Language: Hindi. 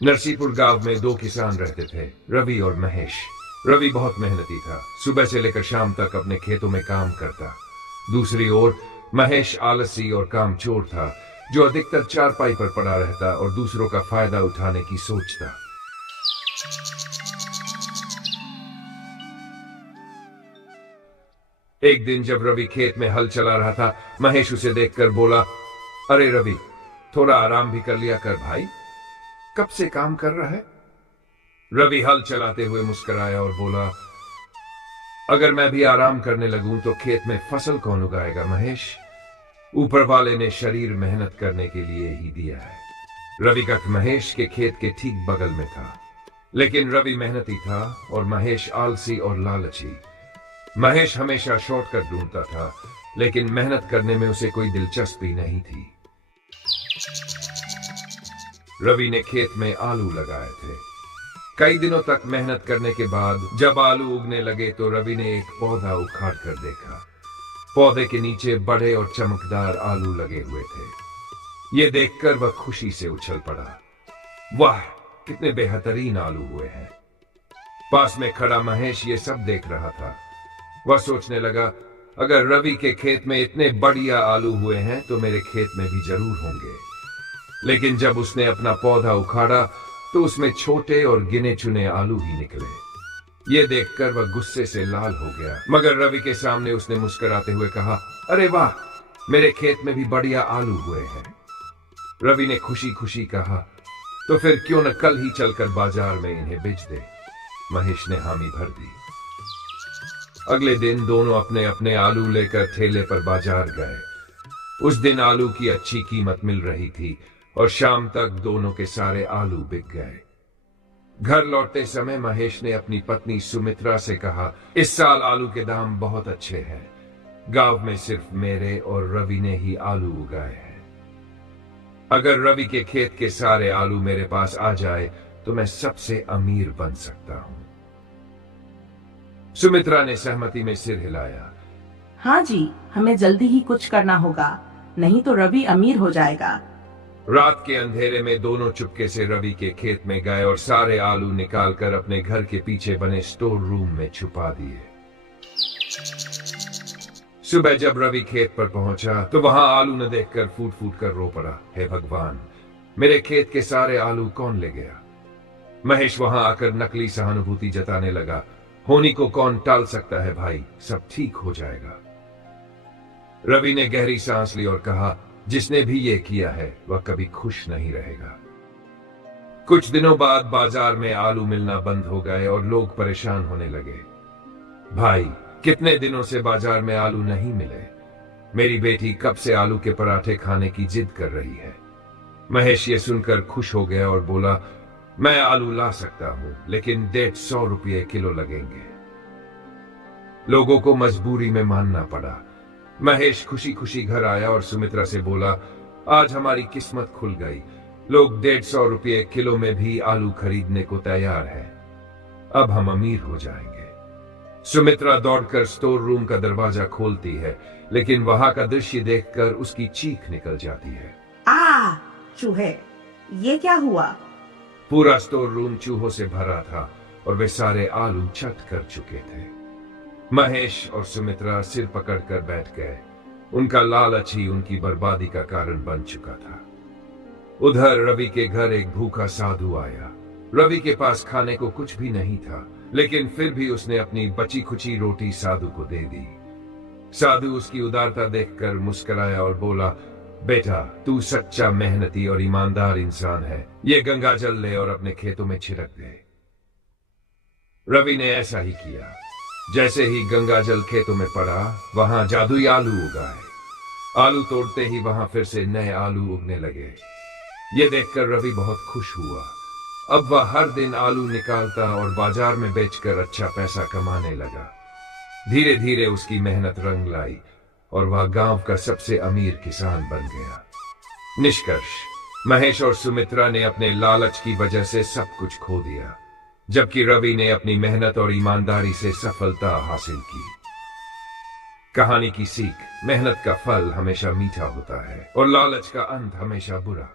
नरसीपुर गांव में दो किसान रहते थे, रवि और महेश। रवि बहुत मेहनती था, सुबह से लेकर शाम तक अपने खेतों में काम करता। दूसरी ओर महेश आलसी और कामचोर था, जो अधिकतर चारपाई पर पड़ा रहता और दूसरों का फायदा उठाने की सोचता। एक दिन जब रवि खेत में हल चला रहा था, महेश उसे देखकर बोला, अरे रवि, थोड़ा आराम भी कर लिया कर भाई, कब से काम कर रहा है? रवि हल चलाते हुए मुस्कुराया और बोला, अगर मैं भी आराम करने लगूं तो खेत में फसल कौन उगाएगा महेश? ऊपर वाले ने शरीर मेहनत करने के लिए ही दिया है। रवि का महेश के खेत के ठीक बगल में था, लेकिन रवि मेहनती था और महेश आलसी और लालची। महेश हमेशा शॉर्टकट ढूंढता था, लेकिन मेहनत करने में उसे कोई दिलचस्पी नहीं थी। रवि ने खेत में आलू लगाए थे। कई दिनों तक मेहनत करने के बाद जब आलू उगने लगे तो रवि ने एक पौधा उखाड़ कर देखा। पौधे के नीचे बड़े और चमकदार आलू लगे हुए थे। ये देखकर वह खुशी से उछल पड़ा। वाह, कितने बेहतरीन आलू हुए हैं। पास में खड़ा महेश ये सब देख रहा था। वह सोचने लगा, अगर रवि के खेत में इतने बढ़िया आलू हुए हैं तो मेरे खेत में भी जरूर होंगे। लेकिन जब उसने अपना पौधा उखाड़ा तो उसमें छोटे और गिने चुने आलू ही निकले। ये देखकर वह गुस्से से लाल हो गया, मगर रवि के सामने उसने मुस्कुराते हुए कहा, अरे वाह, मेरे खेत में भी बढ़िया आलू हुए हैं। रवि ने खुशी खुशी कहा, तो फिर क्यों न कल ही चलकर बाजार में इन्हें बेच दे। महेश ने हामी भर दी। अगले दिन दोनों अपने अपने आलू लेकर ठेले पर बाजार गए। उस दिन आलू की अच्छी कीमत मिल रही थी और शाम तक दोनों के सारे आलू बिक गए। घर लौटते समय महेश ने अपनी पत्नी सुमित्रा से कहा, इस साल आलू के दाम बहुत अच्छे हैं। गांव में सिर्फ मेरे और रवि ने ही आलू उगाए हैं। अगर रवि के खेत के सारे आलू मेरे पास आ जाए तो मैं सबसे अमीर बन सकता हूं। सुमित्रा ने सहमति में सिर हिलाया। हाँ जी, हमें जल्दी ही कुछ करना होगा, नहीं तो रवि अमीर हो जाएगा। रात के अंधेरे में दोनों चुपके से रवि के खेत में गए और सारे आलू निकालकर अपने घर के पीछे बने स्टोर रूम में छुपा दिए। सुबह जब रवि खेत पर पहुंचा तो वहां आलू न देखकर फूट फूट कर रो पड़ा, हे भगवान, मेरे खेत के सारे आलू कौन ले गया? महेश वहां आकर नकली सहानुभूति जताने लगा, होनी को कौन टाल सकता है भाई, सब ठीक हो जाएगा। रवि ने गहरी सांस ली और कहा, जिसने भी ये किया है वह कभी खुश नहीं रहेगा। कुछ दिनों बाद बाजार में आलू मिलना बंद हो गए और लोग परेशान होने लगे। भाई, कितने दिनों से बाजार में आलू नहीं मिले। मेरी बेटी कब से आलू के पराठे खाने की जिद कर रही है। महेश ये सुनकर खुश हो गया और बोला, मैं आलू ला सकता हूं, लेकिन 150 रुपये किलो लगेंगे। लोगों को मजबूरी में मानना पड़ा। महेश खुशी खुशी घर आया और सुमित्रा से बोला, आज हमारी किस्मत खुल गई। लोग 150 रुपये किलो में भी आलू खरीदने को तैयार है। अब हम अमीर हो जाएंगे। सुमित्रा दौड़कर स्टोर रूम का दरवाजा खोलती है, लेकिन वहां का दृश्य देखकर उसकी चीख निकल जाती है। चूहे, ये क्या हुआ? पूरा स्टोर रूम चूहों से भरा था और वे सारे आलू छट कर चुके थे। महेश और सुमित्रा सिर पकड़कर बैठ गए। उनका लालच ही उनकी बर्बादी का कारण बन चुका था। उधर रवि के घर एक भूखा साधु आया। रवि के पास खाने को कुछ भी नहीं था, लेकिन फिर भी उसने अपनी बची खुची रोटी साधु को दे दी। साधु उसकी उदारता देखकर मुस्कुराया और बोला, बेटा, तू सच्चा मेहनती और ईमानदार इंसान है। ये गंगा जल ले और अपने खेतों में छिड़क दे। रवि ने ऐसा ही किया। जैसे ही गंगा जल खेतों में पड़ा, वहां जादुई आलू उगाए। आलू तोड़ते ही वहां फिर से नए आलू उगने लगे। ये देखकर रवि बहुत खुश हुआ। अब वह हर दिन आलू निकालता और बाजार में बेचकर अच्छा पैसा कमाने लगा। धीरे धीरे उसकी मेहनत रंग लाई और वह गांव का सबसे अमीर किसान बन गया। निष्कर्ष, महेश और सुमित्रा ने अपने लालच की वजह से सब कुछ खो दिया, जबकि रवि ने अपनी मेहनत और ईमानदारी से सफलता हासिल की। कहानी की सीख, मेहनत का फल हमेशा मीठा होता है और लालच का अंत हमेशा बुरा।